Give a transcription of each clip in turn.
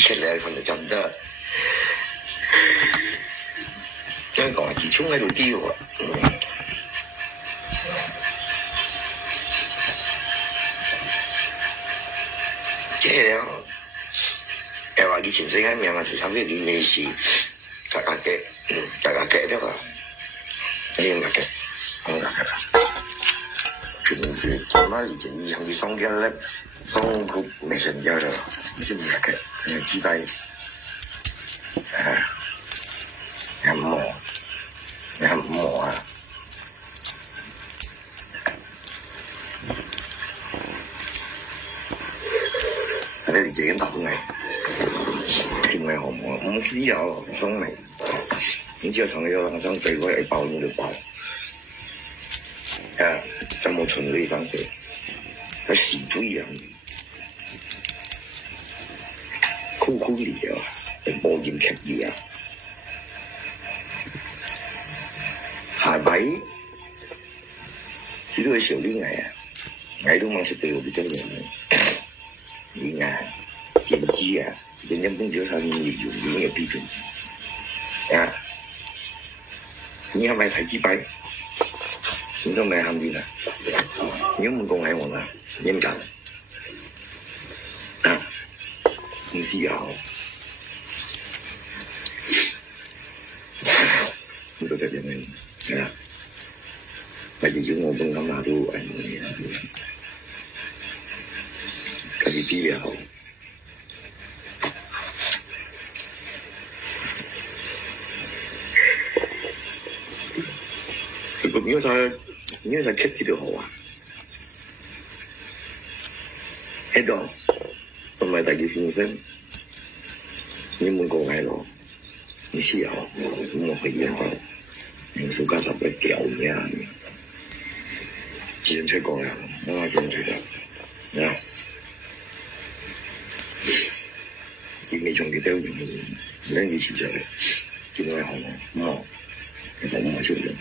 出嚟佢就就唔得。香港熱衷喺度丟喎。即係又話以前世界名啊，時差啲年未時，大家嘅得嘛，呢樣嘅，好嘅啦。全部他媽以前以後嘅雙腳咧，雙腳未成咗啦，先唔係嘅，只係有磨啊！你哋自己答嘅，仲係好磨，唔知有雙眉，然之後同你個學生水果嚟爆你就爆，就冇從呢張水，係屎豬一樣，酷酷嚟啊，冇點劇嘢啊！下擺呢個小啲藝啊，藝都冇識對我哋真係啲藝電子啊，人家幫咗上面用嘅標準啊，你係咪睇紙幣？你都未喊啲啊？你有冇講藝我啊？點解？啊，唔知啊，呢個就係咩？係啊，咪至少我本咁下都係冇嘢，佢哋資料，應該keep 住好啊，喺度同埋第二份身，你冇講係咯，你試下，咁我可以講。用手架頭嚟屌嘢啊！自然出過啦，我先出啦，啊！見你仲記得用兩年前就係見到係紅其實我出咗，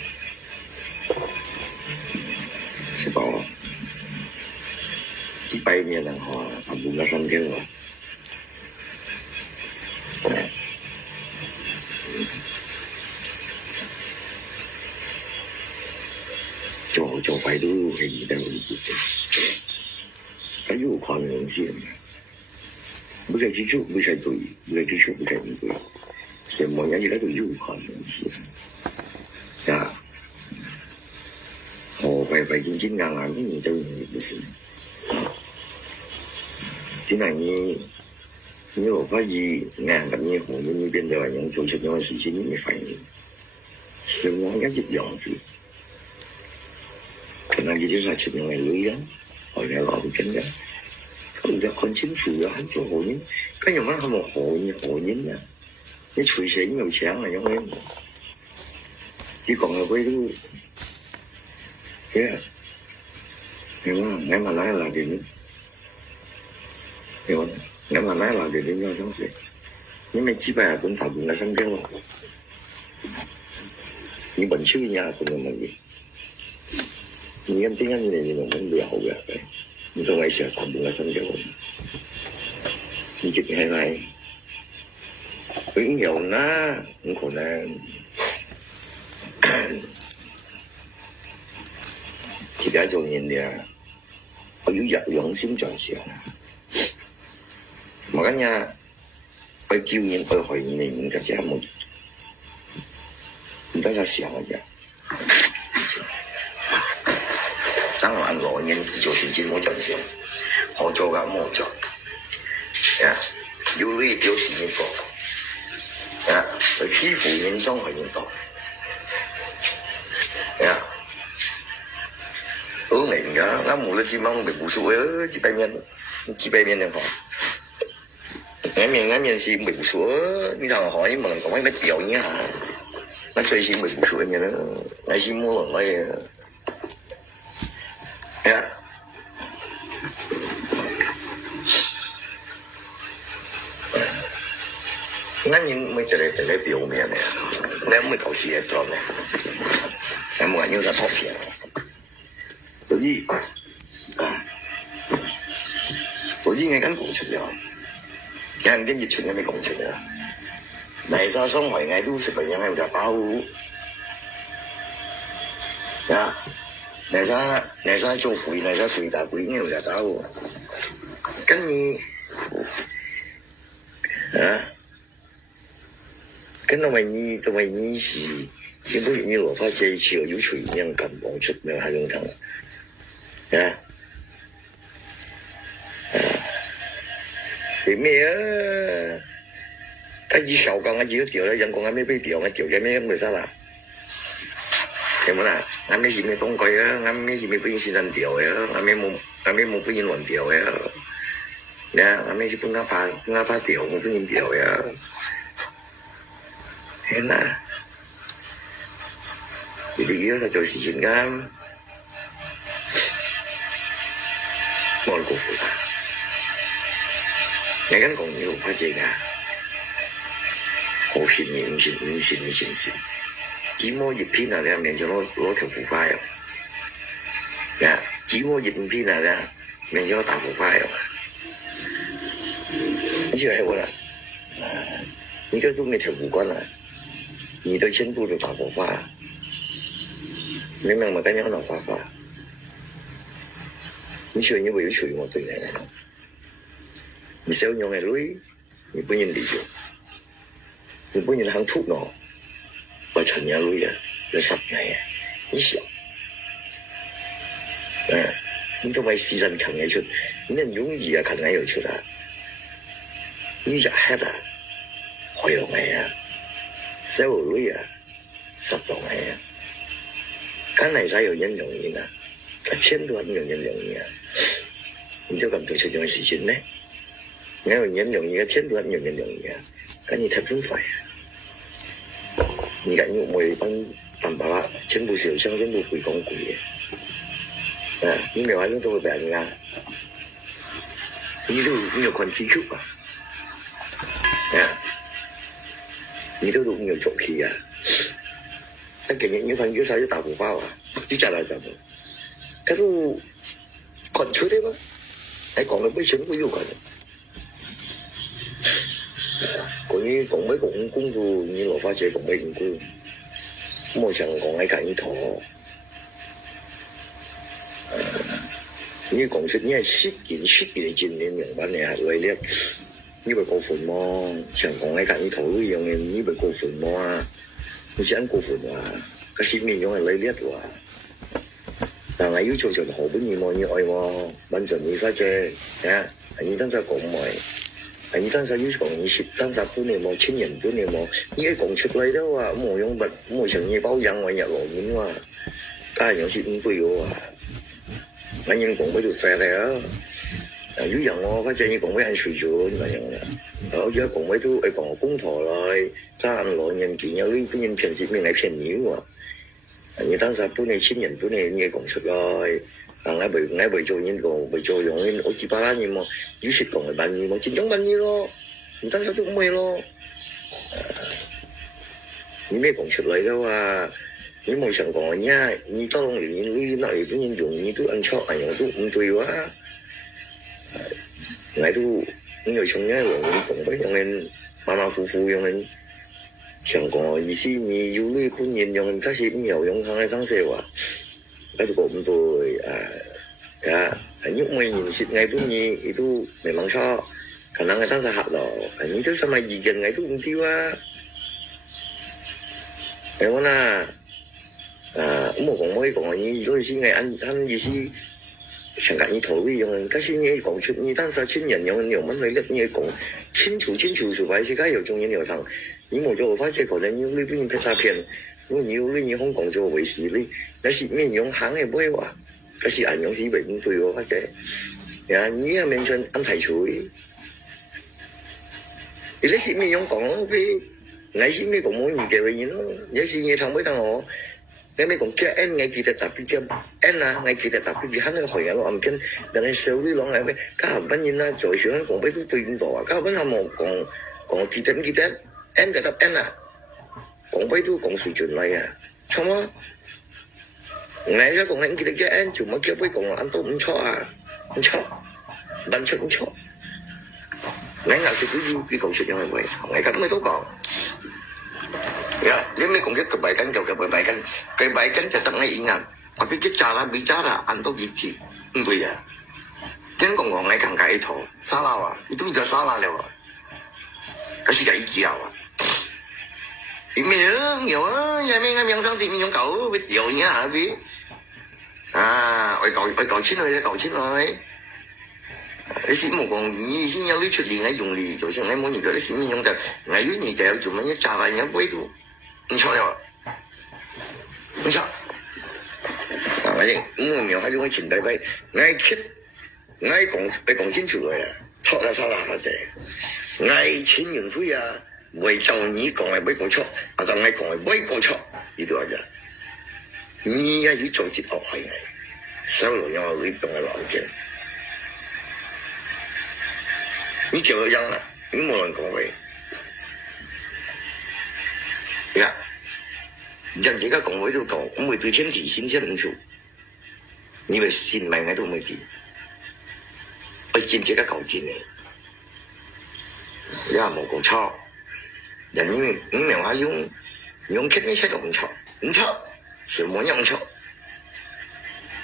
食飽啊！只擺面能學啊，冇乜心機喎。做費都係而家好啲嘅，喺呢個跨年公司入面，每個支出每個做，每個支出每個唔做，全部人而家都要跨年公司啊！何費錢硬硬咩嘢都唔要先，只能你我發現硬咁樣後面呢邊就係人做出咗嘅事情你未發現，全部一直養住。可能佢就是出名嘅女人，或者老嘅人，佢就看清楚咗，係做好人，咁有乜係冇好人啊？你隨時有錢啊，有咩？你講嘅鬼都，係嘛？你問哪嚟嘅？係嘛？你問哪嚟嘅？你有相信？你咪只係本頭本嘅心機咯，你本書也係本嘅問題。你點解你用咁聊嘅？你仲係成日談本嘅心機，你覺得係咪？佢已經有啦，咁可能而家做人嘅，我要入兩先着想，冇緊呀，我叫人去害人哋，而家真係冇，唔得就想嘅啫。當然老人就是這麼正常，我做嘅冇做，有類就是一個，去欺負人傷害人多，好明㗎，啱冇得知嘛，我咪無所謂，幾百年就好，啱面是無所謂，你同學你問講咩表演下，那最先咪無所謂嘅啦，你先冇能力。那你咪就嚟表面咧，你唔會搞事嘅做咩？你冇人要就托片，所以我應該跟講出咗，人跟熱情有咩共情啊？嚟晒傷害嗌都食嚟樣係就包啊！嚟晒做攰嚟晒攰大攰應該就包，跟住啊，跟到咪是基本你落花這一次有隨樣咁講出咩係用頭啊？為咩啊？cái gì sầu con cái gì nó tiểu ra dân con ăn mấy bé tiểu cái tiểu cái mấy người ta là thì mà là ăn mấy gì mấy con coi á ăn mấy gì mấy bé sinh dân tiểu á ăn mấy một bé luận tiểu á nè ăn mấy gì cũng ngã phá tiểu một bé tiểu á thế là thì lý do là做事情㗎冇人辜負他你跟講要發謝㗎好便宜五線嘅前線，紙摩葉片啊！你面上攞條腐花油，呀！紙摩葉片啊！你面上攞大腐花油，呢個係我啦。你都沒條腐棍啊！你都全部都大腐花，你明白咁樣攞花花？你說你為咗隨我對你，你少用嘅女，你本人利用。你本人肯吐我，我陳日女啊，有10ngày啊，你想，你都為時陣勤嘅出，你人容易啊勤嘅又出啦，你日黑啊，開落嚟啊，小女啊，10多ngày啊，梗係使有人容易啊，一千多有人容易啊，你就咁做出樣嘅事情呢？你有人容易，1000多有人容易啊。跟你太分快啊！你感覺我幫爸爸全部小箱全部歸公貴嘅，你每晚都會俾人㗎，你有看技術啊，你都有做起啊，一件嘢要看要晒啲大紅包啊，啲真係就冇，佢都看出嚟嘛，你講嘅咩全部要看。關於講咩講工作，你落花姐講咩工作？我想講喺緊圖，你講出你係設計經驗明白你係為了，你會過分麼？想講喺緊圖呢樣嘢，你會過分麼啊？你想過分啊？個設面用係為了喎，但係要做就何本意麼？你愛麼？問盡你花姐你等陣講埋。你當時要講你10、30本你冇，1000人本你冇，依家講出嚟都話冇用物，冇誠意包養我入羅面喎，家人有時唔對我啊，我已經講俾條費嚟啊，有人我反正要講俾人隨咗咁樣嘅，而家講俾都講公婆來，家人來人見有啲人平時面嚟騙你喎，你當時本你1000人本你講出來。我為做呢個為做用呢，我自把啦嘢麼？要説講係辦嘢麼？盡量辦嘢咯，唔得就都唔係咯。你咩講出嚟嘅話，你冇想講呀？你當年你那裏邊用你都按錯，人都唔對話。我都你又從呢用講俾用人馬馬虎虎用人強講意思，你要呢觀念用人，假設唔有用行嘅生社話。嗰個唔對因為現實我本意都未問錯，可能係當時客路，你都什麼意見我都唔知啊。係我啦，咁我講咩講？你嗰時我按意思，想講你頭呢樣，可是你講出你當時1000人用乜嚟叻？你講清楚是為世界有中人有堂，你冇做發現可能你呢邊拍詐騙。如果你有你香港做為事你那是面用行嘅唔會話，嗰時人用是為唔對喎，或者你又面上安提除，你是面用講俾，你是面講冇意見嘅嘢咯，有時你頭尾同我，你咪講叫 N 我記得特別叫 N 啊，我記得特別喺那個學人我唔跟，但係少啲講係咩？加行賓人啦，在上講俾都對唔到啊，加行賓係冇講記得 N 就得 N 啊。講俾都講水準嚟啊，錯嗎？我而家講緊記得嘅 N，做乜叫俾講眼都唔錯啊，唔錯，問出唔錯。Ngay là sự cái cầu sự cho người ngày cánh mới tốt còn ya dia mengkongsi kebaikan jauh kebaikan tetap ingat tapi cái cara bicara antum gigi itu ya jangan ngomong ngay càng cái itu salah itu sudah salah lewat kasih cái ý à nhiều nhà mình miệng trong thì mình cầu biết nhiều nhá hả biết cầu chín rồi你先冇講，你先有啲出現喺用力，就算你冇研究啲閃用就，危於你就做乜嘢炸爛嘢杯都唔錯又，唔錯，係咪先？咁我咪喺種前提位，嗌出嗌講清楚嚟啊，錯啦錯啦或者嗌錢用灰啊，為就你講係唔好錯，啊就嗌講係唔好錯，呢度係咋？你而家要做節學係咪？收落有我會動嘅環境。你叫咗人啦，已經冇人講佢。呀，人而家講佢都講，咁會對天地先先唔錯，你咪善命喺度未啲，我見自己cầu錢嘅，而家冇講錯，人你明話用傾呢出都唔錯，唔錯，全冇用錯，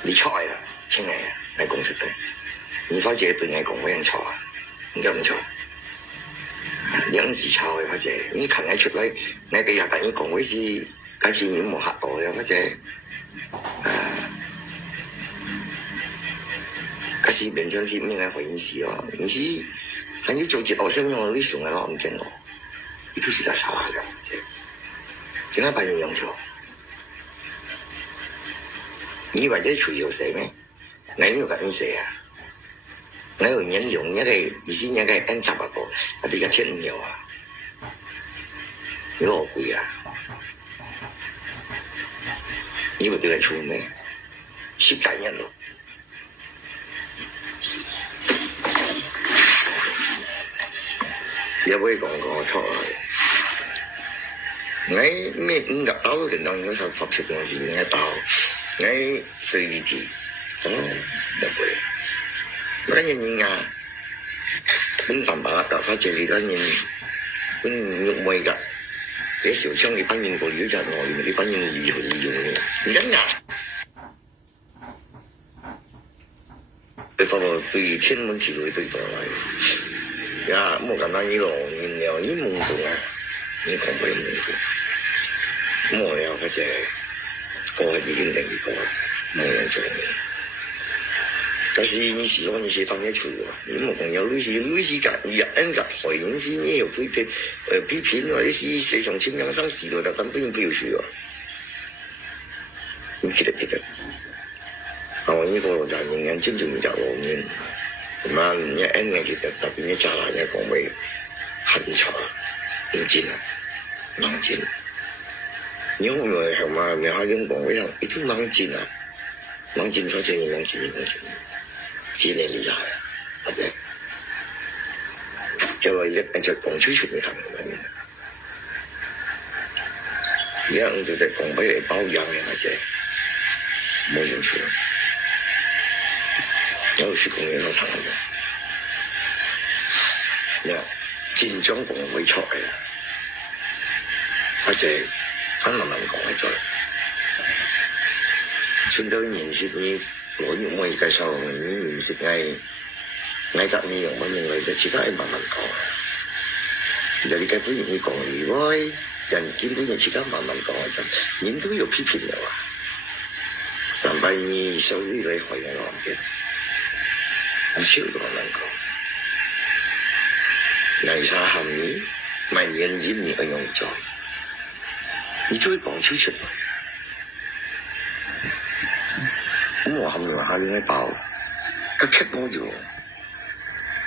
你錯呀，親愛的，你講出嚟，你反正對你講嗰樣錯啊。唔就唔錯，有時錯嘅或者你勤喺出嚟，你第日等於講嗰時，假設你冇嚇我嘅或者假設變相是咩嘅回應事咯？你是等於做節目先用啲上嘅咯，唔驚我，呢都是個傻嘅，點解把人用錯？你以為啲廚要寫咩？你要咁寫啊？你有人用一個以前一個跟雜個，啊比較天nhiều啊，你好貴啊！你會對佢出咩？是感人咯。有冇講過錯啊？你咩五入刀嘅當然就發出嗰時一刀，你隨意啲，有冇？嗰啲嘢啊，咁淡白就發現你嗰啲肉味㗎，你小槍你反應過料就內面，你反應易用嘅，唔緊要。你發覺對天文條例對待嚟，呀冇簡單呢個，然後呢夢動啊，呢講佢夢動，咁我又嗰隻過去已經定過，冇人做嘅。但是你喜歡你寫當一出喎，你冇講有類似㗎，人㗎台影先呢又批評批評或者是寫上簽名生事咯，就根本不要出喎，你記得。我呢個就仍然尊重就我面，咁啊一 N 嘅其實特別一揸爛一講為恨錯唔賤啊，猛賤。如果我係嘛，你下種講為上一定猛賤啊，猛賤所以猛賤。知你厲害啊，或者因為一就講出全行咁樣，而家我就係講俾你包養嘅或者冇興趣，有時講嘢都行嘅，呀戰將講會錯嘅，或者翻慢慢講嘅再，先到現實你。我要我而家受你認識嗌得你用乜嘢嚟嘅，自家慢慢講。人哋本人講你喂，人見本人自家慢慢講嘅，人都有批評嘅話，上班你收呢類回應我嘅，唔少都慢慢講。藝術含義，唔係人你嘅用作，你都會講出嚟。咁我含下呢啲包，個劇我就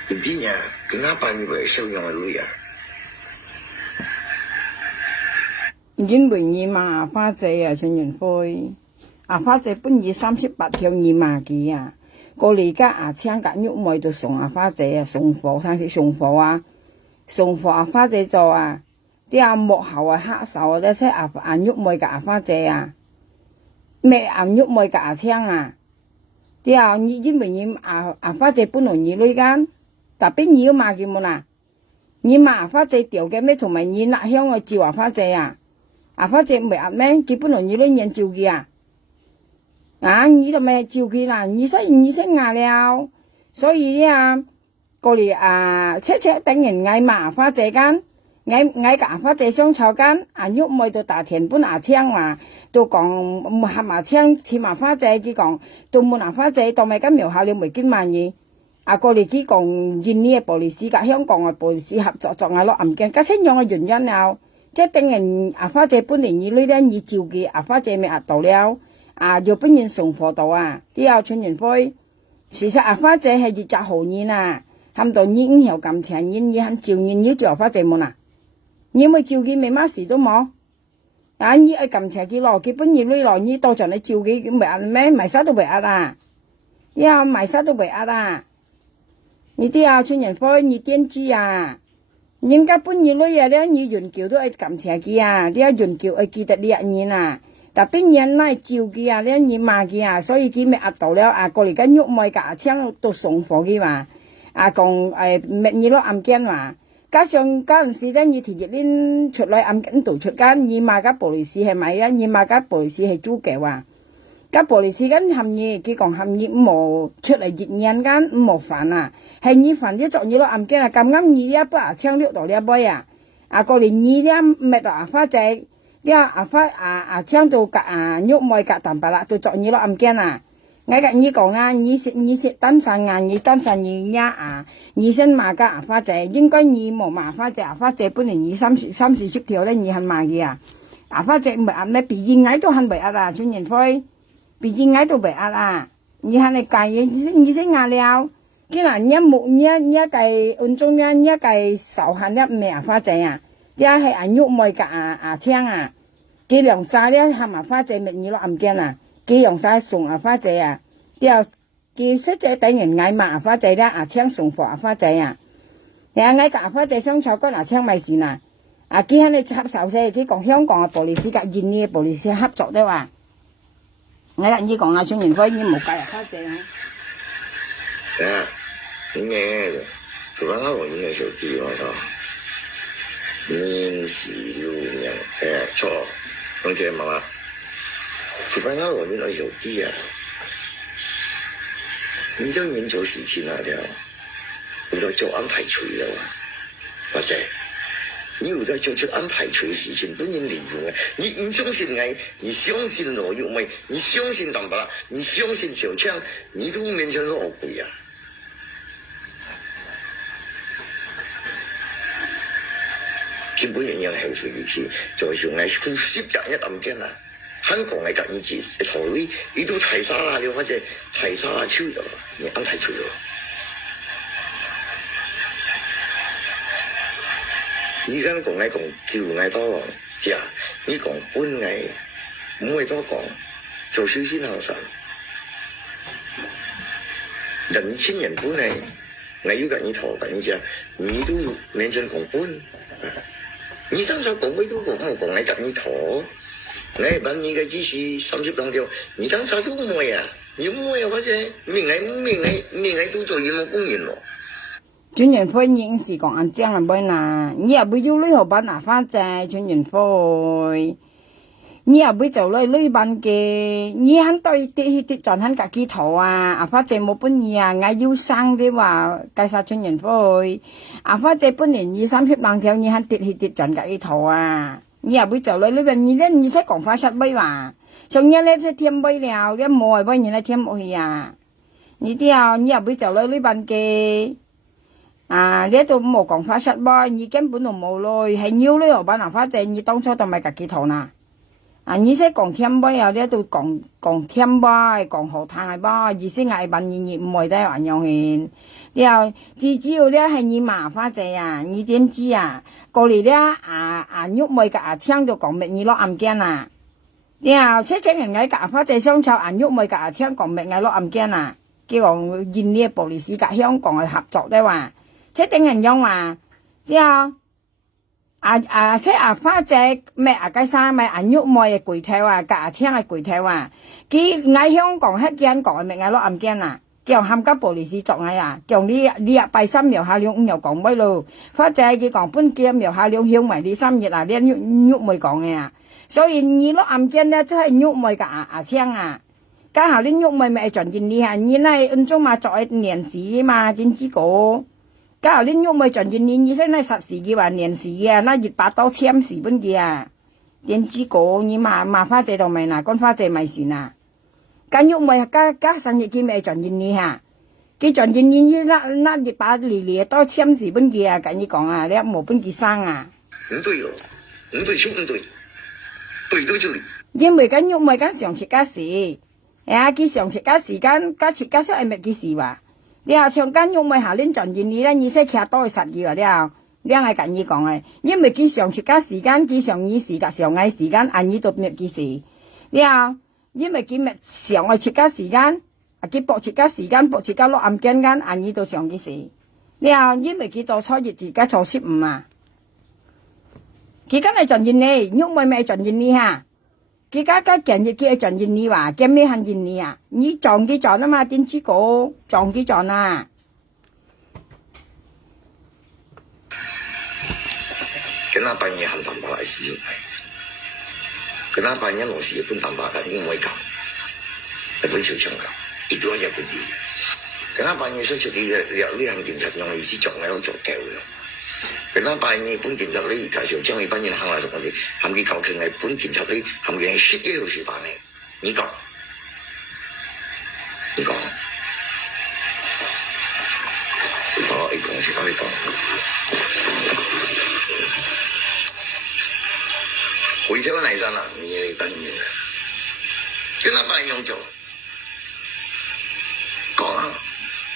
點啲嘢，點解扮以為收養個女啊？因為你問阿花姐啊，陳元輝，阿花姐本意38條你罵佢啊，過嚟家阿請緊喐妹就送阿花姐啊，送貨，ทั้ง時送貨啊，送貨阿花姐做啊，啲阿幕後啊黑手啊，咧即係阿喐妹嘅阿花姐啊。咩阿喐妹嘅阿青啊？啲啊，因為你阿花姐本來你女間，特別你要罵佢冇啦，你嘛阿花姐條件咩同埋你哪鄉去照阿花姐啊？阿花姐唔係阿咩？基本上你都人照佢啊！你就咪照佢啦，你識牙了，所以呢過嚟車等人嗌嘛阿花姐間。嗌個阿花姐相吵間，喐妹到大田本阿青話，到講合阿青似阿花姐，佢講到問阿花姐，到咪間廟下了未見萬嘢，過嚟佢講印尼嘅布里斯甲香港嘅布里斯合作嗌落暗鏡，加先樣嘅原因了，即係等人阿花姐本嚟二女咧，而照顧阿花姐咪壓到了，又俾人送貨到啲後春元輝，事實阿花姐係熱責好人喊到你唔有感情，你喊照人要做阿花姐冇你咪照佢咪乜事都冇，你愛感情佢攞佢本業女攞你多咗你照佢咪壓咩？咪啥都咪壓咪啥都咪壓你啲春人輝你點知人家本業女咧，你原叫都愛感情佢啲原叫愛記得呢一年但邊人嚟照佢咧，你罵佢所以佢咪壓到了過嚟緊喐咪架槍都送貨佢話講乜嘢都暗驚話。加上嗰陣時咧，你提日拎出來暗緊度出間，你買架布里斯係咪你買架布里斯係租嘅架布里斯緊含嘢，佢講含嘢冇出嚟熱人間冇煩係你煩啲作嘢咯暗驚咁啱你一杯槍溜到呢一杯過嚟你咧咪到阿花姐，阿花槍到喐妹夾蛋白啦，到作嘢咯暗驚我跟你講你是單身你單身你你先罵個阿花姐，應該你冇罵花姐，阿花姐本嚟你30條咧，你肯罵佢阿花姐唔係咩，畢竟我都肯為春元輝，畢竟我都為你肯你計你先了，既然你冇你計按中央你計受限咧唔係阿花姐你係喐妹個槍佢兩晒咧喊阿花姐咪你咯暗驚佢用晒送阿花姐佢實際等人嗌罵阿花姐咧，阿青送貨阿花姐你嗌個阿花姐相吵，跟阿青咪事佢喺你插手勢，佢講香港嘅布里斯甲印尼嘅布里斯合作的話，我跟你講春元輝你冇計阿花姐應該做翻我應該做啲年時路人錯，咁即係乜啊？做翻我應該做啲你都已經做事情你都做安排除了或者你有在做出安排除的事情，本人利用你唔相信你相信羅玉梅，你相信鄧伯，你相信小槍，你都勉強落鬼基本人有係隨意去，就係用佢攝人一啖驚香港係特意接台位，你都提沙啦，或者提沙啦超咗，你安排除咗。你而家講叫多講你講本唔會多講，做少先後神。人千人本要緊你陀緊你都勉強講本。你當初講咩都講緊你陀。揾你嘅指示30條，你當時都唔會你唔會或者明係都做業務工人咯。春元輝應是講安正你也不要女學班阿花姐春元輝，你也不做女班嘅，你肯對啲盡肯自己圖阿花姐冇本意我要生啲話介紹春元輝，阿花姐本年20-30條，你肯跌盡自己圖你也會做女班，你識講法實咪話，從日咧即添咪了，你冇係你咧添冇去你啲你也會做女班嘅，你都冇講法實咪，你根本都冇咯，係要女學班阿花姐，你當初都咪自己圖你識講添咪你都講添咪，講好聽咪，意思係問你唔會得還樣現。最主要咧係你麻花姐你點知過嚟咧喐妹個槍就講乜你攞暗驚車人嗌個花姐相湊喐妹個槍講乜嗌攞暗驚叫講印尼布里斯甲香港嘅合作的話，車頂人用車花姐咩介生咪喐妹嘅櫃頭個槍嘅櫃頭佢嗌香港黑人講乜嗌攞暗驚叫冚家玻璃士作嗌啊，叫你拜三苗下兩五又講咩咯？或者佢講本嘅苗下兩曉埋你3日啊，你喐咪講嘅啊，所以你攞暗間咧真係喐咪個牙槍啊，家下你喐咪咪轉進你啊，你咧按中嘛作年時嘛，點知個？家下你喐咪轉進你先係實時嘅話年時啊，那月8到簽時本嘅啊，點知個？你嘛花姐度咪嗱，乾花姐咪算啊。間喐咪加上日佢咪轉進你嚇，佢轉進你那月8嚟多簽時本嘅啊，跟你講啊，你冇本嘅生啊。唔對哦，唔對出唔對，對到就嚟。因為間喐咪間上設加時，佢上設加時間加設加出係咪嘅事話？你話上間喐咪下年轉進你咧，你先企多去實嘅話，你係跟你講嘅，因為佢上設加時間，佢上議時間上嗌時間，按呢度咩嘅事？你話？因為佢咪上愛設加時間，佢博設加時間，博設加落暗間間，按呢度上嘅事。你話因為佢做初一自家做15啊，佢梗係轉進你，喐咪轉進你嚇，佢家近日佢係轉進你話，驚咩行進你啊？你撞佢撞啊嘛，點知個撞佢撞啊？跟他半夜喊淡白來使用。跟他半夜老是日本淡白嘅，你唔會講，日本小槍講，亦都係日本啲。跟他半夜所出啲嘅呢項警察用意思作喺度作教嘅。跟他半夜本警察呢介紹將你半夜行來做嗰時，含佢求其係本警察呢含佢係説嘢好似辦嘅，你講，你講，我你講先，我你講。回頭嚟山啦，你嚟等你啦。跟他半夜做，講啊，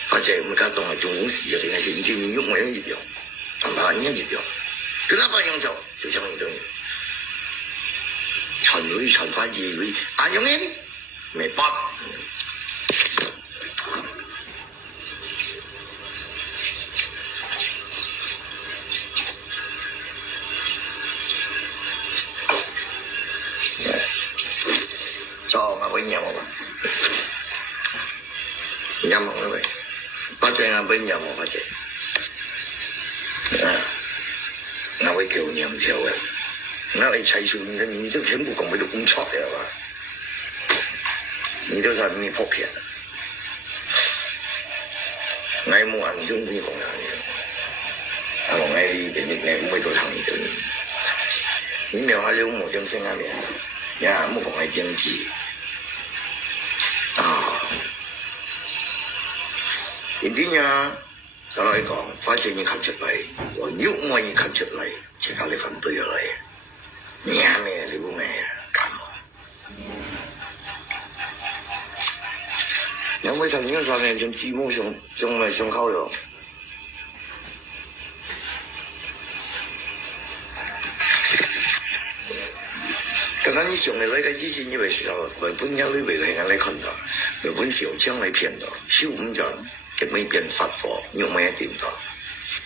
或者唔家當係做公事嘅，定係前天你喐我一樣，但係一樣，跟他半夜做，就像你對，傳女傳翻二女，眼用呢，未bắt。bên nhà một nhà một người phát triển ở bên nhà một phát triển nó với kiểu niệm theo ấy nó ấy chạy xuống你都全部講俾到咁錯嘅話，你都係咩破片？我冇人中意講人嘅，我愛你哋你唔會到行你度，你聊下你冇點聲啊你，呀冇講係經濟。點樣？就嚟講，反正你擒出嚟，我喐我已擒出嚟，即刻你反對咗你，咩咩你估咩咁？有冇曾經上面從字幕上嚟上溝咗？剛剛你上嚟那個之前，以為時候原本有你未係我嚟看到，原本小槍嚟騙到，小五咗。佢咪變發火，喐咪一點到，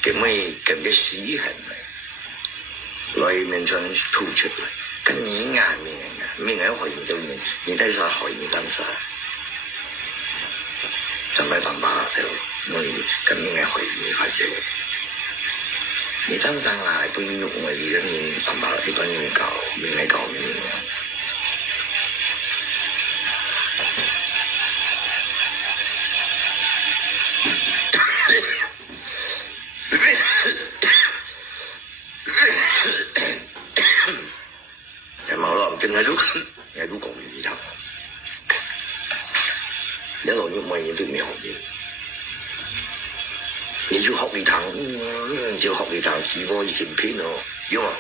佢咪咁嘅死痕嚟，裏面將吐出嚟，跟你眼面可以到你睇晒可以等晒，就咪淡白條，我咁面可以發者，你等晒嚟半喐我而家面淡白你半面搞面嚟搞面。我都講語堂，一路喐乜嘢都未學嘢，你要學語堂，就學語堂，直播以前片咯，要啊，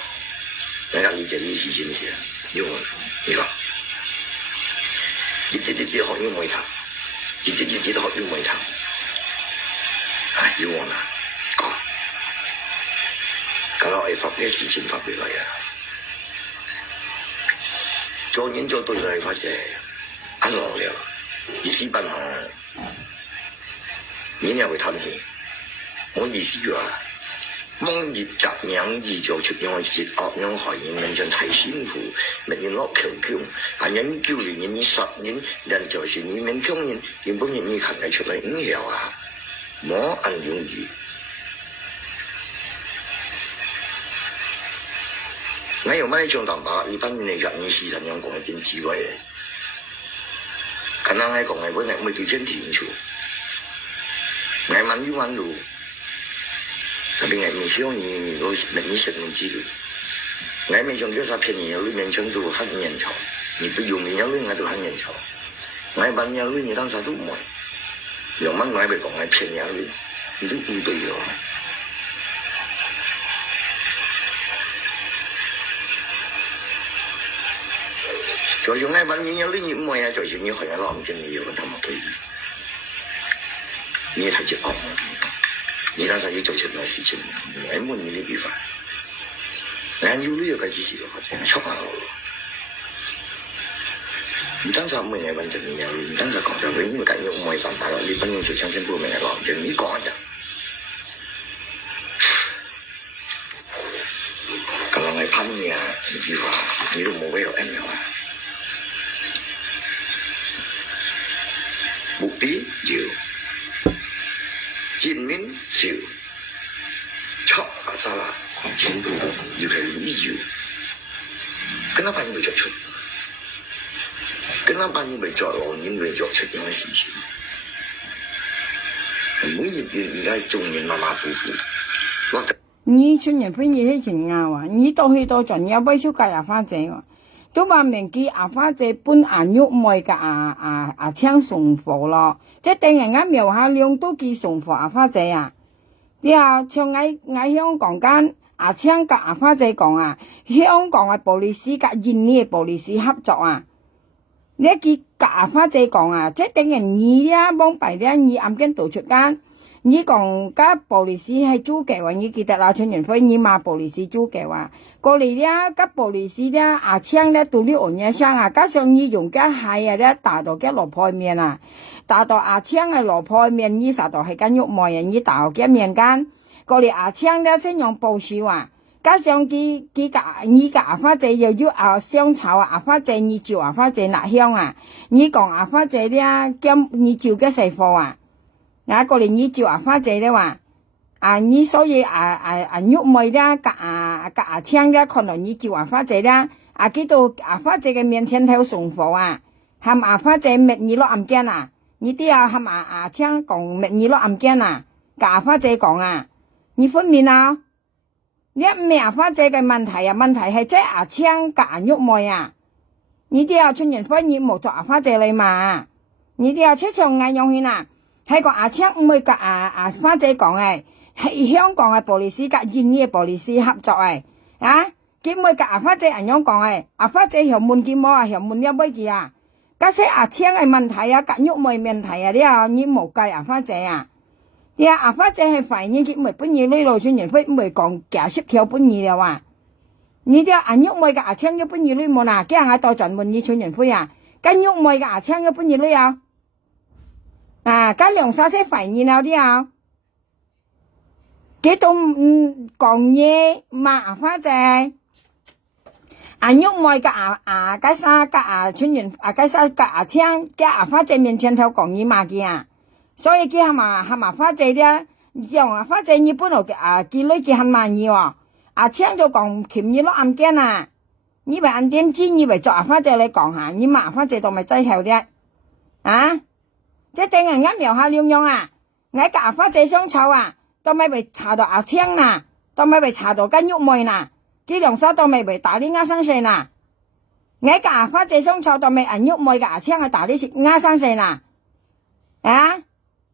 大家理解呢啲事先先，要啊，你講，啲學語語堂，啲學語語堂，係要我啦，講，咁我係發咩事情發俾你啊？做人做對嚟，或者啱落了，意思不好，你又會嘆氣。我意思話，望熱雜名而做出樣節惡樣害人民將提先苦，咪要落強強，係人叫人人實人，人就是你們強人，原本人你行係出嚟唔曉啊，冇人容易。我用乜種淡白，一般人講你時辰樣講一點智慧嘅，可能我講嘅本來冇對天聽出，我慢悠慢路。特別係未曉你都你食唔知道，我未從叫啥騙人有裏面程度很嚴重，你不用面有裏我都很嚴重，我問有裏你當啥都唔會，用乜我咪講我騙有裏，你都唔對咯。就算我問你有裏你唔會啊，就算你學人攞唔見你有個他們對，你太絕望。你當時要做出咩事情？我問你呢句話，我要呢個意思咯，真係出下我。你當時唔係問就你有，你當時講就你因為緊要唔係犯法咯，你本應就將心報明係咯，就你講就。咁樣係噴嘢啊！呢句話你都冇俾我聽嘅話，目的要。見面少，錯啊沙啦，全部都要係理由，跟他扮演未作出，跟他扮演未作狼演未作出樣嘅事情，每一邊而家仲然馬馬虎虎。你春人分嘢係真啱啊！你到去到盡有俾少介阿花姐喎，都話明記阿花姐搬阿玉妹嘅阿請送貨咯，即係定人家苗下量都記送貨阿花姐啊！然後像喺香港間阿請กับ阿花姐講啊，香港嘅布里斯กับ印尼嘅布里斯合作啊，你一記กับ阿花姐講啊，即係定人你呀幫白咧，你啱經導出間。你講加布里斯係租嘅話，你記得啦，春元輝你買布里斯租嘅話，過嚟咧加布里斯咧阿青咧到呢岸嘢上啊，加上你用加係啊咧打到嘅落泡面啊，打到阿青嘅落泡面，你實到係間肉賣人，你打嘅面間，過嚟阿青咧先用布少啊，加上佢夾你夾阿花姐又要阿香草啊，阿花姐你照阿花姐辣香啊，你講阿花姐咧兼你照嘅細貨啊。過嚟你照阿花姐咧話，你所以玉妹咧夾阿青咧，可能你照阿花姐咧，見到阿花姐嘅面前頭送貨啊，喊阿花姐滅你落暗間啊，你啲喊阿青講滅你落暗間啊，夾阿花姐講啊，你分面啊，你唔係阿花姐嘅問題啊，問題係即係阿青夾阿玉妹啊，你啲春元輝你冇做阿花姐嚟嘛，你啲出場嗌用去啊。係個阿青唔會甲阿花姐講誒，係香港嘅布里斯甲印尼嘅布里斯合作誒，佢唔會甲阿花姐咁樣講誒，阿花姐又問佢冇啊，又問一杯佢啊，假設阿青嘅問題啊，甲玉妹問題啊，你冇計阿花姐啊，阿花姐係反映佢唔係本意呢路專員會唔會講假設條本意了哇，你啲阿玉妹嘅阿青嘅本意呢冇啊，驚我到盡問你專員會啊，跟玉妹嘅阿青嘅本意呢啊？加兩三些反應了啲啊，佢都講嘢嘛阿花姐，阿玉妹嘅介沙嘅春元介沙嘅阿青嘅阿花姐面前頭講嘢嘛嘅啊，所以佢喊阿花姐咧，用阿花姐你本來佢女佢喊慢嘢喎，阿青就講鉗嘢落暗間啊，你為暗點知你為做阿花姐你講下，你嘛阿花姐都咪擠頭啲即係定人家描下兩樣啊，我夾阿花姐相湊啊，都咪被查到阿青啦，都咪被查到跟玉妹啦，佢兩手都咪被打呢啱生線啦，我夾阿花姐相湊都咪阿玉妹嘅阿青係打呢食啱生線啦，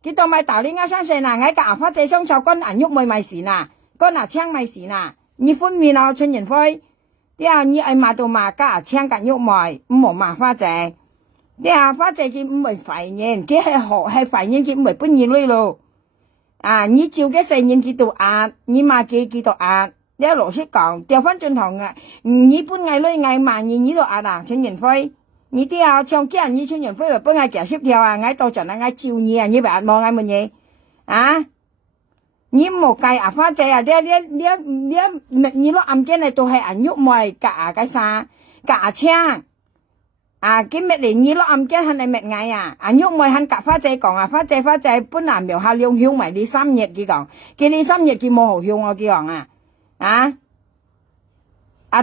佢都咪打呢啱生線啦，我夾阿花姐相湊跟阿玉妹咪事啦，跟阿青咪事啦，你分面啊春元輝，你愛罵到罵夾阿青跟玉妹，唔好罵花姐。阿花姐佢唔係反應，佢係反應佢唔係本意女咯。你照嘅成年佢讀你罵佢讀你老實講，調翻轉頭你本嗌女嗌慢言你讀春元輝，你啲唱機人你春元輝又本嗌夾識跳嗌到盡嗌照你你咪望嗌乜嘢你莫計阿花姐啊，你攞暗間嚟都係人喐咪夾cái啥夾槍cái咩嚟你攞暗間係咪嗌啊？人喐咪肯夾花姐講啊，花姐本來苗下兩響埋你3日佢講，叫你3日佢冇好響我佢講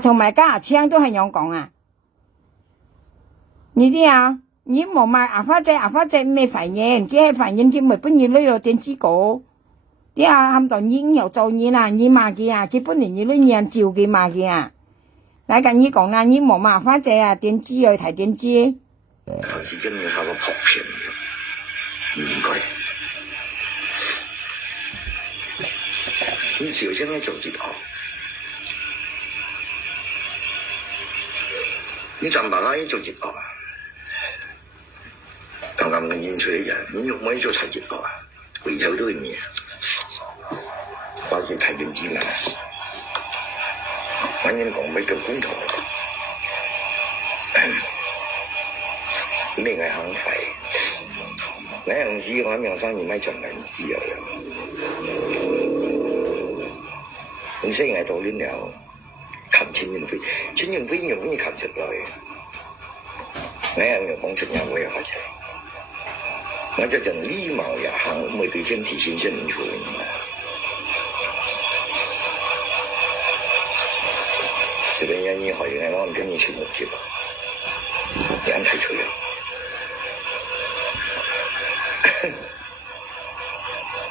同埋夾槍都係樣講啊，你知啊？你莫買阿花姐咩反應，佢係反應佢咪本來攞電子稿。啲冚到你又做你啦，你罵佢佢本嚟你都人照佢罵佢嚟緊你講啦，你冇罵花姐電子去睇電子。投資經理係個撲片嘅，唔該。你朝先咧做節目，你咁白拉做節目咁嘅演出嘅人，你用咩做睇節目回頭都係咩？或者睇電子嘛，反正講咩叫公堂，咩係肯費？你唔知我兩生意咪仲係唔知啊！你雖然係到呢了，擒錢元飛容易擒出來，你又講出有冇嘢發生？我就盡禮貌也行，每對天提醒清楚。這邊人以後嘅我唔跟你全部接，人睇出嚟，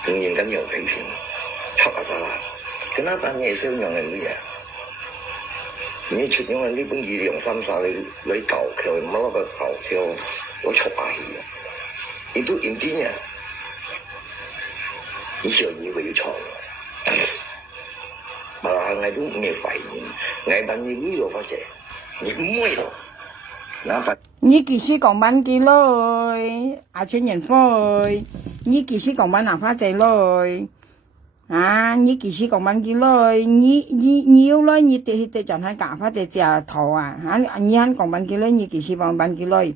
仲認緊有批評，插下曬啦，咁那班嘢商量嘅嘢，你出咗呢本2、2、3、3你舊條，唔好攞個舊條攞錯把戲，你都認啲呀，你上以為要錯。我都未發現，我問你呢度發姐，你唔會咯，哪怕你幾時講班幾耐？春人輝，你幾時講班哪花姐來？你幾時講班幾耐？你要來你哋就喺假花姐只頭你喺講班幾耐？你幾時講班幾耐？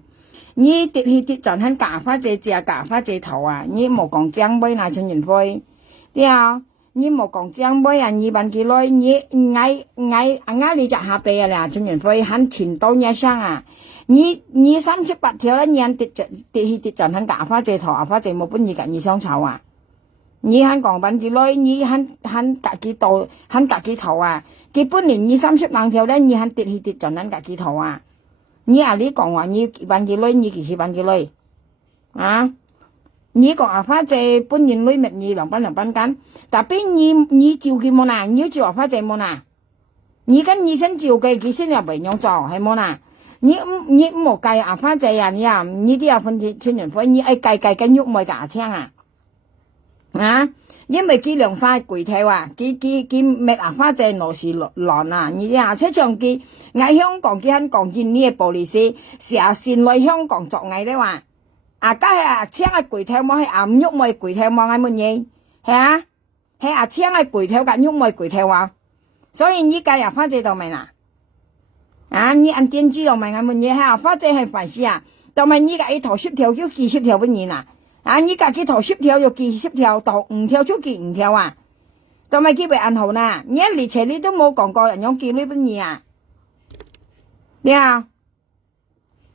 你哋就喺假花姐只假花姐頭你冇講正杯那春人輝，對啊。你冇講正杯你班幾耐？你嗌你就下輩啦，春人輝很前刀一聲你38條啦，你跌就喺假花姐頭，花姐冇本意跟你相吵你喺講班幾耐？你喺隔幾度，喺隔幾頭佢本年你32條咧，你喺跌就喺隔幾頭你你講話你班幾耐？你幾時班幾耐你講花姐本年女蜜你兩班間，但邊你照佢冇嗱，你照花姐冇嗱，你跟醫生照佢，佢先入嚟樣做係冇嗱，你唔好計花姐你啲分春人輝，你計緊喐咪架槍因為佢兩曬攰跳佢咩花姐攞是亂你出場佢喺香港佢喺講見呢個暴利士，成日線來香港作藝咧話。家係請攰跳冇係唔喐咪攰跳冇乜嘢，係請攰跳緊喐咪攰跳所以你家花姐就明啦，你按電子就明乜嘢花姐係凡事就明你家一頭10條就幾10條乜嘢你家幾頭10條就幾10條，頭5條就幾5條就咪幾為按好啦，你一嚟前你都冇講過人樣幾呢乜嘢咩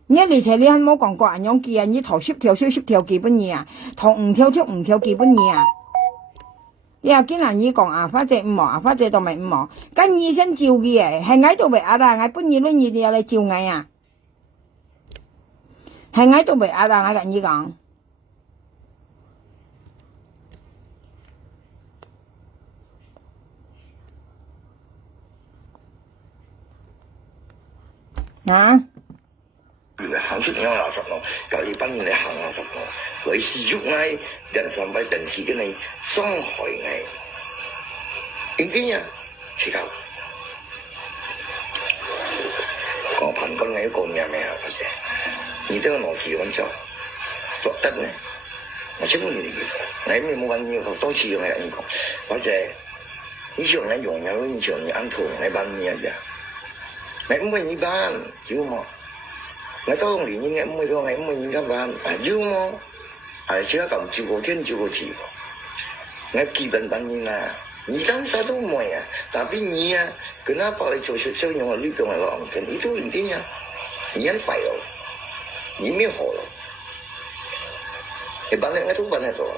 你嚟前你係冇講過人樣記你頭10條就10條基本嘢頭5條就5條基本嘢竟然你講花姐唔好花姐都咪唔好跟醫生照嘅係嗌到咪嗌本嘢你哋嚟照嗌係嗌到咪嗌跟你講行出嚟垃圾咯，隔離班你行垃圾咯，為事喐嗌人上位定時嘅你傷害你，點解遲交？我貧困你講嘢咩或者你都攞時間做得呢？我請問你哋，你冇揾嘢多次用嚟講，或者你上嚟用有你上嚟按圖嚟辦嘢啫，你唔會一般要麼？我當年應該唔會講係唔會應該辦，要麼係只係咁照顧天照顧地，我基本当然啦，你当啥都唔係啊，tapi你啊，kenapa做小用嘅呢種係落嘅？你都唔知啊，你很廢咯，你咩好咯？你本來我都本來做啊，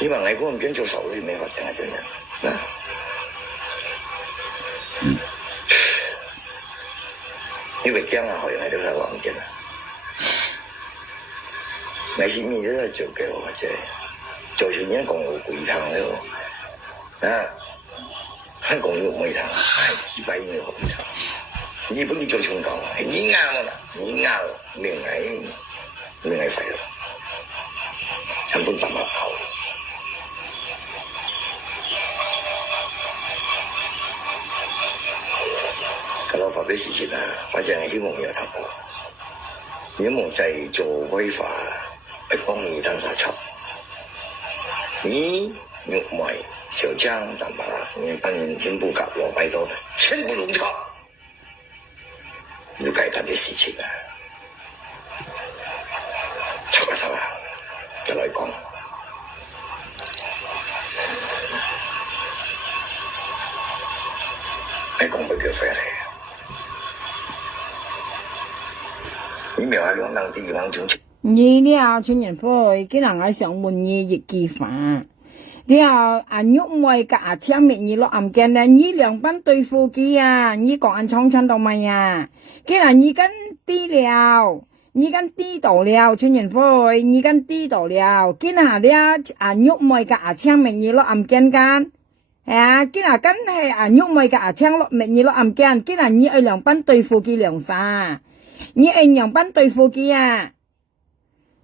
你話我講唔準做手藝咩發展啊？真係啊！因為驚啊，好像係都係落嘅啦。我是面都係做嘅喎，或者做成一個櫃堂咧喎，啊，香港要櫃堂，係幾百億嘅櫃堂，你不如做香港，你啱啦，你啱，另外廢咯，根本打唔好。咁我發俾事情啊，反正係希望有突破，希望製造規劃。嚟幫你當殺手，你肉賣小醬蛋白啦，你幫人全部搞落擺咗，全部弄錯，要解決啲事情啊！錯啦，再來講，你講乜叫飛嚟？你咪話兩兩地方政策。你了春人會，今日我想問你一句話，了肉梅甲青面你落暗間咧，你兩班對付機啊，你講按創到未啊？今日你跟低了，你跟低到了，春人會，你跟低到了，今日了肉梅甲青面你落暗間間，啊，今日跟係肉梅甲青落面你落暗間，今日你愛兩班對付機兩啥？你愛兩班對付機啊？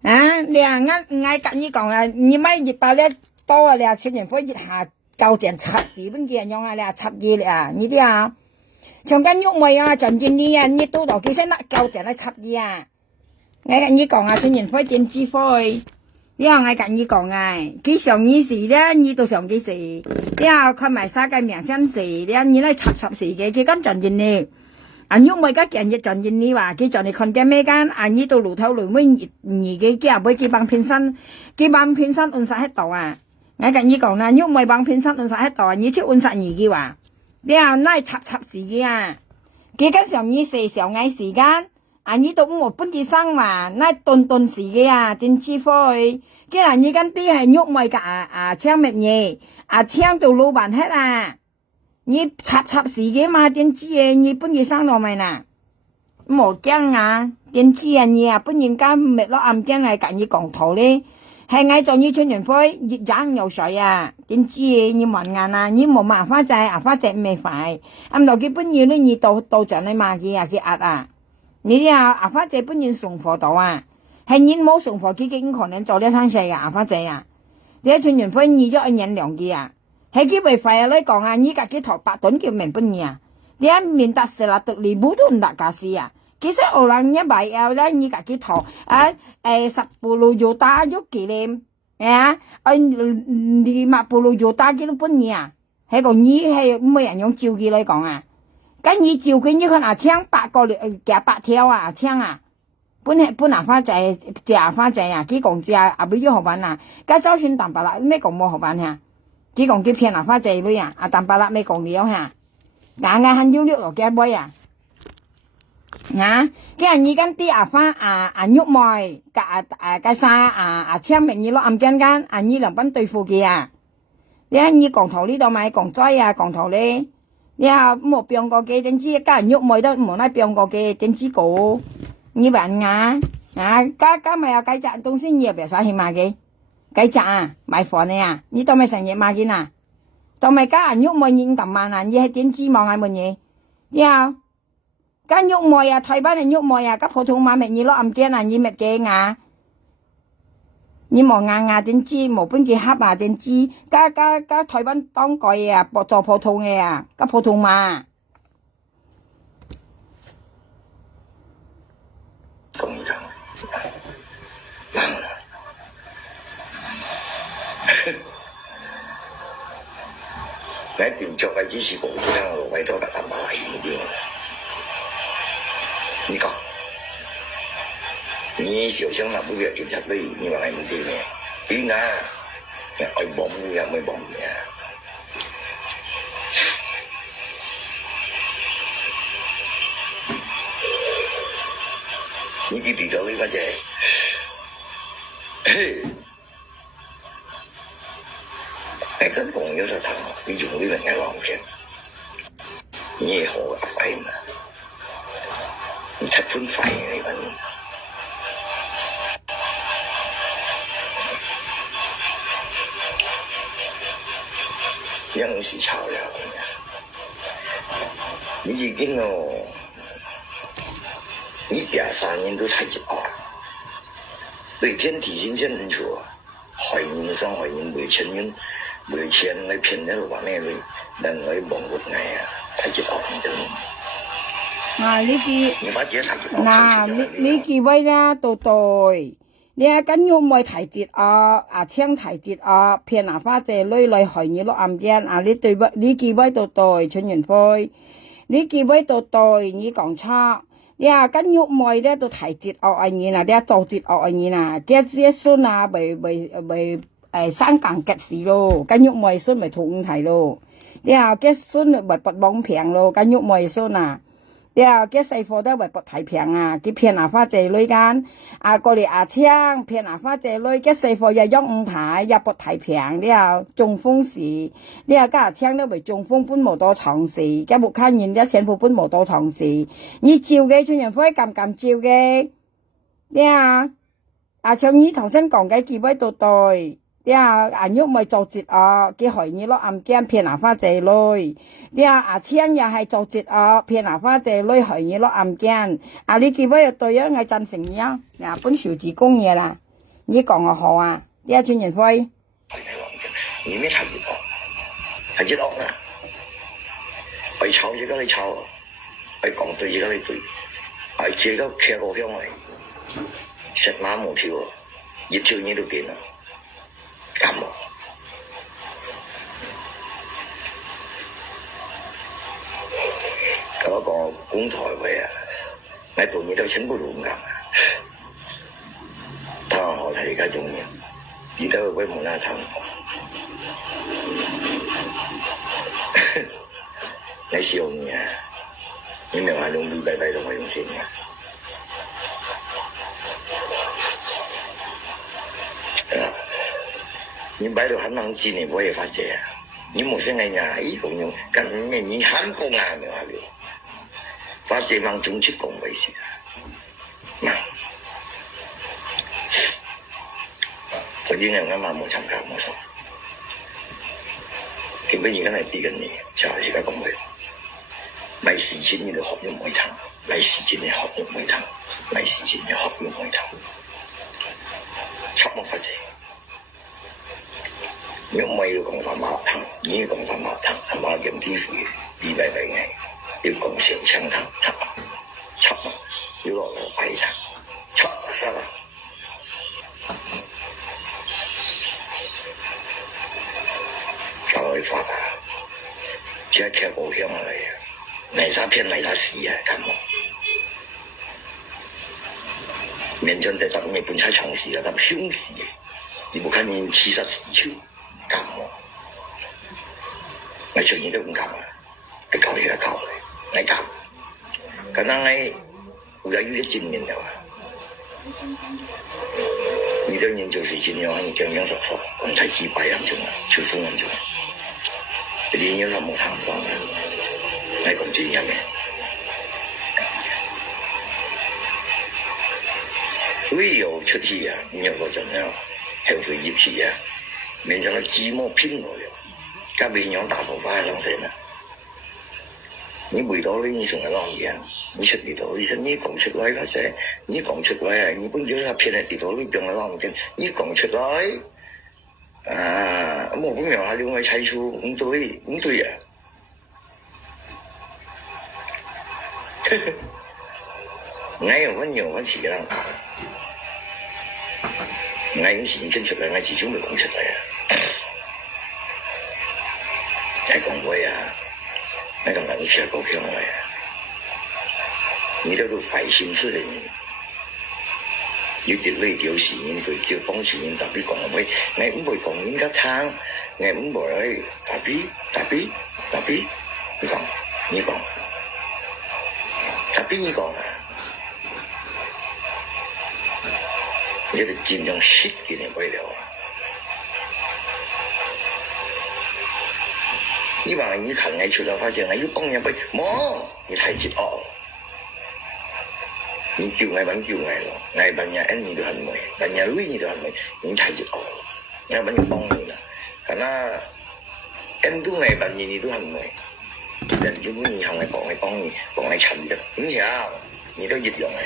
啊！你啊，我跟你講啦，你買熱包咧多啊，你啊，千人火熱下夠正插屎本嘅用啊，你啊插嘢啊，你啲啊，從間肉梅啊，盡見你啊，你都到幾聲啦，夠正嚟插嘢啊！我跟你講啊，千人火點支火，你啊，我跟你講啊，幾上意時咧，你都上幾時，你啊，看埋晒個名聲時，你啊，你嚟插時嘅，佢咁盡見你。anh nhúc mấy cái chuyện chọn nhìn đi và cái chọn này còn cái mấy cái anh như tôi lù thâu lù mới nhị cái với cái băng phiên sân ôn sa hết tàu à ngay cái như còn là nhúc mấy băng phiên sân ôn sa hết tàu như chứ ôn sa nhị cái à đi à nay chập gì cái à cái sòng như sòng ngay時間anh như tôi một bữa đi sang mà nay tuần gì cái à tiền chi phí cái là như cái tí係nhúc mấy cả trang mệt nhỉ trang từ lô bản hết à你插時嘅嘛，點知嘅你本嘢生落咪嗱，冇驚啊！點知啊你啊本人家咪落暗驚係近你講頭咧，係嗌做你春人灰熱冷有水啊！點知嘅你問眼啊，你冇麻花仔花仔未快，咁到佢本嘢咧你到陣你買嘅啊佢壓啊，你啊花仔本人送貨到啊，係你冇送貨佢已可能做得生細啊花仔啊，你春人灰你咗一人兩嘅啊！係幾位快嚟講啊！你家幾頭8噸叫明本嘢，你一面搭食啦，獨立冇都唔得架事啊！其實我人一買後咧，你家幾頭10步路就打咗幾年，啊，5步路就打幾多本嘢啊？係個你係冇人用照佢嚟講啊！咁你照佢你可能槍8個夾8條啊槍啊！本牙花仔隻牙花仔啊，幾講隻啊俾咗學班啊！家周算淡白啦，咩講冇學班嚇？幾講幾片牙花仔女啊，淡白啦咩講了嚇？硬很溜溜落嘅杯啊！cái anh như cái tí pha nhúc mồi cả cái xa xem mình như lo âm chân gan anh như làm bánh tùy phụ kìa đấy như còn thầu đi đâu mà còn trói còn thầu đi nha một biông có cái đến chi cả nhúc mồi đó một nai biông có cái đến chi cổ như bạn cái mày cái chợ東西nhiều về sao thì mà cái chợ買貨呢你當咪成日買嘅呐當咪家nhúc mồi nhìn tầm mà như係đến chi mà乜嘢nha cái nhúc mồi Thái Bắc này nhúc mồi cái phổ thông mà mẹ như lo âm kia là như mẹ kia như một ngà đến chi một bên kia hấp đến chi cái Thái Bắc當個bộ做普通嘅cái普通嘛công nhận cái tiền cho cái chỉ是公司聽我為咗個淡白係啲你講你小心啦，不要給他累，你話係唔掂嘅。邊啊？愛bomb嘢咪bomb嘢。你記得呢個啫？嘿，係咁講咗就頭，你用呢樣嘢浪嘅，你係好嘅廢嘛？你七分廢你揾。央視炒了，你已經哦，你2、3年都睇住啊，對天地心先唔錯，害人傷害人，為錢人為錢來騙人話咩嚟，人來亡活嚟啊，睇住啊，真。呢幾位啦，都對。你啊，緊要唔係提節啊，槍提節啊，騙花姐女嚟害你落暗間啊！呢幾位都對，陳元輝，呢幾位都對，你講錯。你啊，緊要唔係咧都提節啊你啦，你啊做節啊你啦，啲孫啊未生更吉事咯，緊要唔係孫咪同題咯。你啊，啲孫咪不網平咯，緊要唔係孫啊。呀，啲細貨都為博太平啊！佢騙花姐女間，過嚟槍騙花姐女，啲細貨又喐唔睇，又博太平，你又中風時，你又加槍都為中風搬冇多長時，嘅木卡現啲錢鋪搬冇多長時，你照嘅春人輝咁照嘅，你啊，像你頭先講嘅幾位都對。你啊，喐咪做節啊，佢害你咯暗間騙花姐女。你啊，槍又係做節啊，騙花姐女害你咯暗間。你幾位又對啊，我贊成你啊。本小子公嘢啦，你講我好啊。你啊，專人輝。你咩睇住我？係知道啊？係炒而家你炒，係講對而家你對，係自己騎過鄉嚟，食馬冇跳，越跳你都變啦。咁啊！嗰個公台位啊，我半夜都全部都咁啊！睇下我睇而家仲要，而家鬼冇拉長，你笑你啊！你咪話用2拜拜都可以用錢嘅。你擺到很冷靜嘅，我也發覺啊！你冇聲嘅呀，依個用咁嘅你很公硬嘅話了，發覺望中出講為事啊！嗰啲人啱啱冇參加冇錯，根本而家係逼緊你，就係而家咁嘅，沒事情你都學用唔會談，沒事情你學用唔會談，沒事情你學用唔會談，錯冇發覺。因為要講翻馬騰，已經講翻馬騰，係馬劍啲父2拜拜嘅，要講小槍騰，插要落落拜騰，插實啦。教育法啊，即係劇報香嚟啊，泥沙片泥沙屎啊，咁啊！面前地特咩本差長時啊，特香時，你冇看見氣勢時潮。咁喎，我隨意都咁搞啊！你搞嘢就搞你搞，咁樣你會有啲正面嘅話，你當然做事情要你將樣實貨，唔使自閉咁做啊，超風咁做，你啲嘢就冇談過嘅，係咁專業嘅。唯有出題啊，你要嗰種啊，後悔一批啊！面上嘅寂寞拼落了，加邊樣大頭髮上身啦！你回到你成日浪嘅，你出嚟到，其實你講出來嗰陣，你講出來啊！你本來係騙人跌到呢邊嘅浪嘅，你講出來啊！冇咁樣下你我猜出唔對啊！我有温柔我似啦，我有時跟出來，我始終未講出來啊！係講過呀，那個冷血狗票來，你這個壞心思的人，要跌呢條事件佢叫當事人特別講喂，我唔會講應該聽，我唔會特別，你講，特別你講啊，你哋盡量識嘅你為了啊，你話你看我出來發現我要幫人喂，冇，你太折惡。你叫我揾叫我咯，我揾人你都係唔會，揾人累你都係唔會，你太熱惡，我揾人幫你啦，係啦，人都我揾你都係唔會，人如果你向我幫你襯嘅，點樣？你都熱用嘅。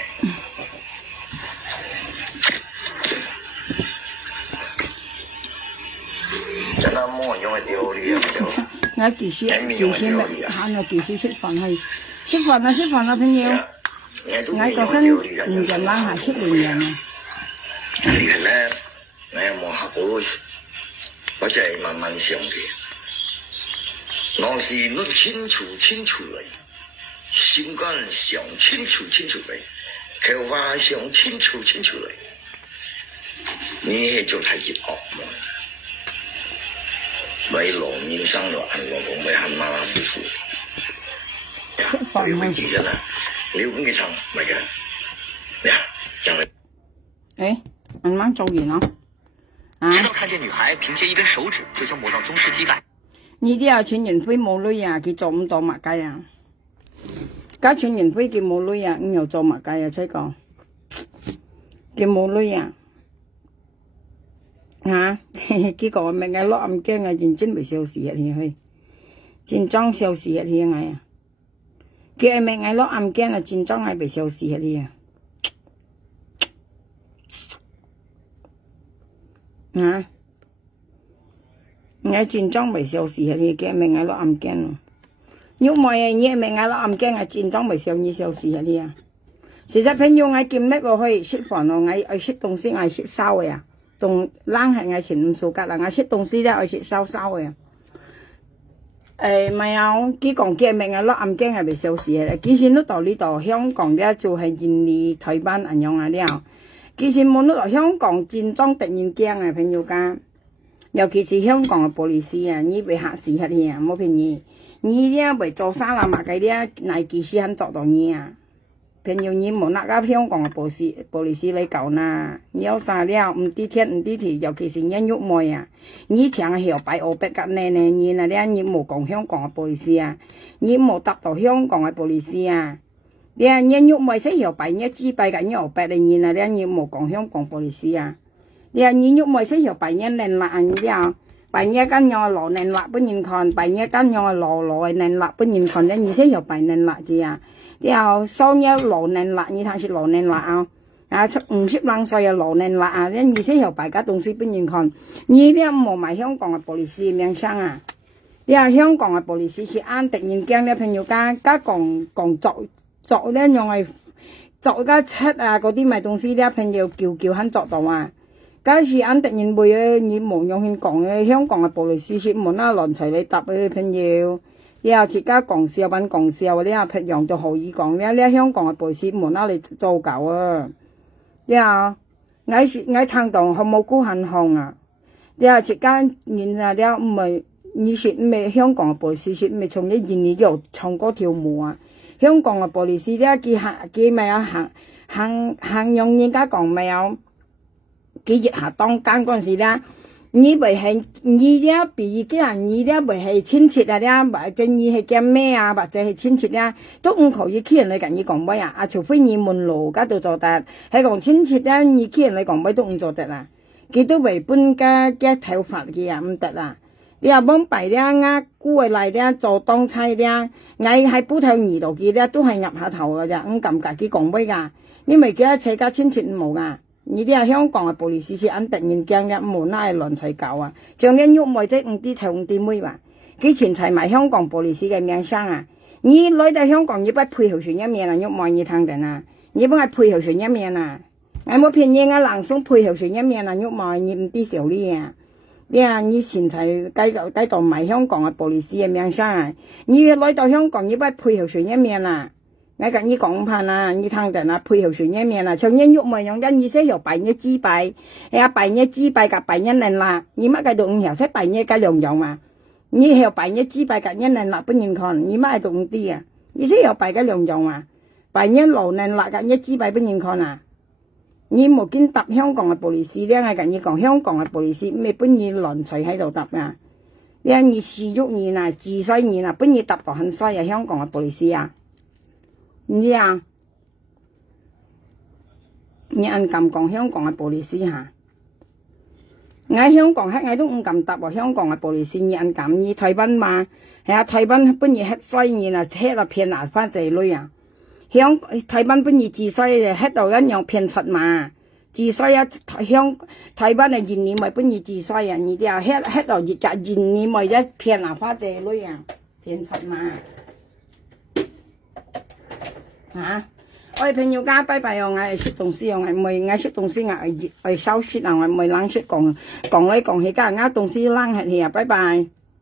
真係冇人用嘅屌你啊！我技師咪喊我技師食飯啦，朋友。我個身唔人玩下識連人啊！你係咧，我有冇學過？我就係慢慢上嘅。我是諗清楚嚟，心肝想清楚嚟，佢話想清楚嚟。你係做太極惡嘛？為老年生落行我講為喊媽媽夫婦。你會記得啦。你揾幾層咪嘅？呀，讓我。慢慢做完咯。直到看見女孩憑借一根手指就將磨到宗師膝蓋。呢啲啊，全元輝冇女啊，佢做唔到麥雞啊。家全元輝佢冇女啊，咁又做麥雞啊，出講。佢冇女啊。結果咪嗌落暗驚啊，認真未消事啊，去。真裝消事啊，啲嗌啊。佢係咪嗌落暗鏡啊？戰裝係被消失啲啊！嗌戰裝被消失啲，佢係咪嗌落暗鏡咯？因為啊，你係咪嗌落暗鏡啊？戰裝被消失啲啊！實際朋友嗌見叻我可以食飯咯，嗌食東西嗌食燒嘅啊，仲冷係嗌全唔數格啦，嗌食東西咧嗌食燒嘅啊！咪有，佢講嘅名啊，落暗鏡係未消失嘅。其實都到呢度香港咧，就係印尼、台灣咁樣啊了。其實冇到香港戰裝突然驚啊，朋友家，尤其是香港嘅玻璃師啊，你被嚇死下啲啊，冇便宜。你咧為做生啦嘛，嘅咧，乃技師肯做到你啊。朋友你冇那個香港嘅玻璃師嚟搞啦，你有啥了唔知天唔知地，尤其是人肉妹啊，你請係白我白格呢呢，你那咧你冇講香港嘅玻璃師啊，你冇答到香港嘅玻璃師啊，你啊人肉妹識搖白一支白嘅搖白你那咧你冇講香港玻璃師啊，你啊人肉妹識搖白一靚辣你了，白一間用羅靚辣不認看，白一間用羅靚辣不認看咧，你識搖白靚辣字啊。然後雙一羅寧辣，你睇是羅寧辣啊！50啷歲嘅羅寧辣啊！而且又大家東西不認看，你啲冇埋香港嘅玻璃師名聲啊！你話香港嘅玻璃師是按突然間咧朋友家講作咧用係作家七啊嗰啲咪東西咧朋友叫肯作到啊！假是按突然會嘅，你冇用去講嘅香港嘅玻璃師是冇啦亂齊你答嘅朋友。你又自家講笑揾講笑，你又平樣就可以講咧。你香港嘅報紙冇拉你做狗啊！你又我聽到好冇辜恨行啊！你又自家面啊，你唔係你説唔係香港嘅報紙，説唔係從你現你度唱歌跳舞啊！香港嘅報紙咧，佢咪有行用人家講咪有幾日下當間嗰陣時咧。你咪係你咧，比如講你咧咪係親戚啊咧，或者你係叫咩啊，或者係親戚咧，都唔可以企人嚟跟你講咩啊！除非你門路嗰度做得，係講親戚咧，你企人嚟講咩都唔做得啦。佢都為本家頭髮嘅啊，唔得啦。你話幫白咧，姑嘅嚟咧做當差咧，嗌喺鋪頭二度嘅咧都係入下頭嘅咋，唔撳架佢講咩噶？因為佢一切家親戚冇噶。你啲係香港嘅玻璃師按突然間嘅冇拉係亂齊搞啊！將啲喐妹仔啲頭啲妹話，佢全齊埋香港玻璃師嘅名聲啊！你來到香港，你不配合全一面啊！喐妹你聽定啊！你幫係配合全一面啊！我冇騙你啊！朗誦配合全一面啊！喐妹你唔啲少呢啊！你啊，你全齊繼續埋香港嘅玻璃師嘅名聲啊！你來到香港，你不配合全一面啊！我跟你講怕啦，你聽得啦，配合上一年啦，像人肉咪用緊，你先有拜一支拜，拜一支拜กับ拜一年啦，你乜嘅動有識拜一嘅兩樣嘛？你有拜一支拜กับ一年啦，不認看，你乜係動啲啊？你先有拜嘅兩樣嘛？拜一六年啦กับ一支拜不認看啊？你冇見搭香港嘅布利斯咧，我跟你講香港嘅布利斯咩本意亂隨喺度搭啊？你是肉年啊，自衰年啊，本意搭到很衰啊，香港嘅布利斯啊！你啊，你按咁講香港嘅布利斯嚇，我香港黑我都唔敢答喎，香港嘅布利斯你按咁，你台灣嘛，係啊，台灣本意黑衰年啊，黑到騙啊翻仔女啊，台灣本意自衰就黑到一樣騙出嘛，自衰啊台灣嘅現年咪本意自衰啊，你啲啊黑到日現年咪一騙啊翻仔女啊，騙出嘛。啊！我哋朋友家拜拜哦，我係識東西哦，我唔識東西，我係少識啊，我唔係冷識講嚟講去，家啱東西冷係啊，拜拜。